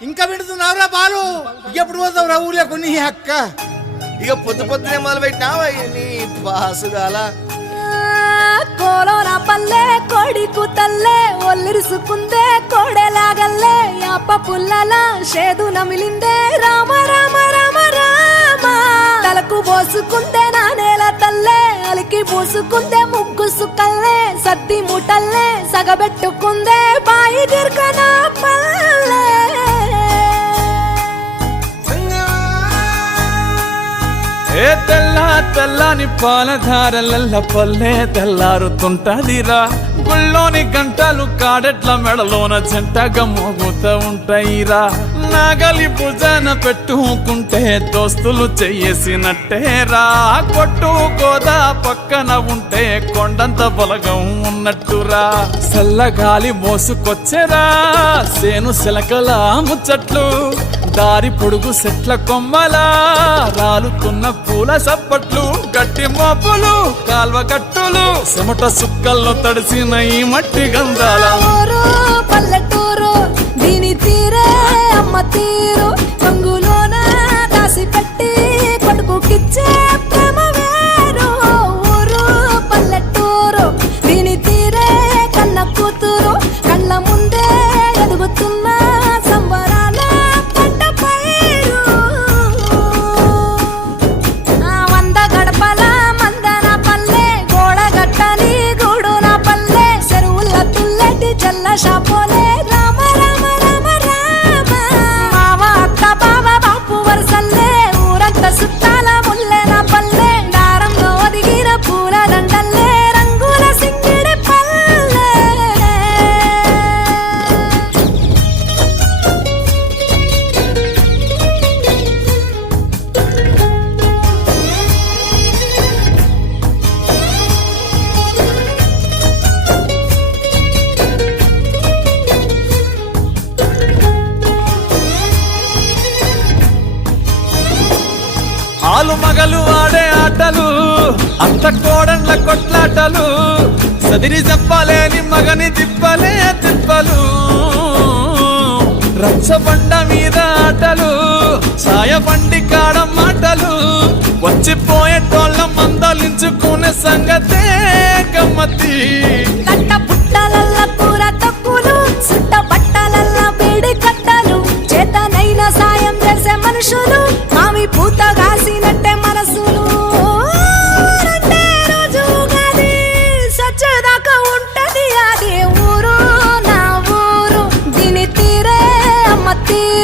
ఇంకా వింటున్నావురా బాలు? ఎప్పుడు పోతావురా ఊళ్ళో కొన్ని అక్క? ఇక పొద్దునే మొదలు పెట్టినావా నీ బాసుగాల? కోలోన పల్లె కోడి కూతల్లే ఒల్లిరుసుకుందే కోడెలాగల్లే యాప పుల్లల షేదు నమిలిందే రామ రామ రామ రామ తలకు పోసుకుందే నా నేల తల్లే అలికి పూసుకుందే ముగ్గు సుక్కల్లే సత్తి ముటల్లే సగబెట్టుకుందే బాయి గిర్కన పల్లె ఏ తెల్లని పాలధారలల్ల పల్లె తెల్లారుతుంటదిరా గుళ్ళోని గంటలు కాడెట్ల మెడలోన జంటగా మోగుతూ ఉంటాయిరా నాగలి భుజాన పెట్టుకుంటే దోస్తులు చెయ్యేసినట్టేరా కొట్టు గోదా పక్కన ఉంటే కొండంత బలగం ఉన్నట్టురా చల్లగాలి మోసుకొచ్చెరా సేను శిలకల ముచ్చట్లు దారి పొడుగు చెట్ల కొమ్మలా రాలుతున్న పూల సప్పట్లు గట్టి మోపులు కాల్వ గట్టులు చెమట సుక్కల్లో తడిసిన ఈ మట్టి గంధాల పల్లెటూరు దీని తీరే అమ్మ తీరు రంగులోన దాసి పెట్టి కొడుకుకిచ్చే ప్రేమ వేరు ఊరు పల్లెటూరు దీని తీరే కన్న కూతురు కళ్ళ ముందే ఎదుగుతున్న సంబరాల పంట పైరు వంద గడపల మందన పల్లె గోడ గట్టని గూడున పల్లె చెరువుల తుల్లటి జల్ల షాపోలే రామ రామ రామ రామ మామ అత్త బావ బాపు వరసల్లే ఊరంత సుట్టాల ముల్లెన పల్లె దారంలో ఒదిగిన పూల దండల్లే రంగుల సింగిడి పల్లె ఆలు మగలు ఆడే ఆటలు అంత కోడండ్ల కొట్లాటలు సదిరి చెప్పలేని మగని తిప్పలే తిప్పలు రచ్చబండ మీద ఆటలు ఛాయ బండి కాడ మాటలు వచ్చిపోయేటోళ్ళ మందలించుకునే సంగతే గమ్మతి కట్ట పుట్టలల్ల కూర తక్కువలు సుట్ట బట్టలల్ల వేడి కట్టలు చేతనైన సాయం చేసే మనుషులు మామి పూత కాసినట్టే మనసులు రెండే రోజు గది సచ్చేదాకా ఉంటది అది ఊరు నా ఊరు దీని తీరే అమ్మ తీరు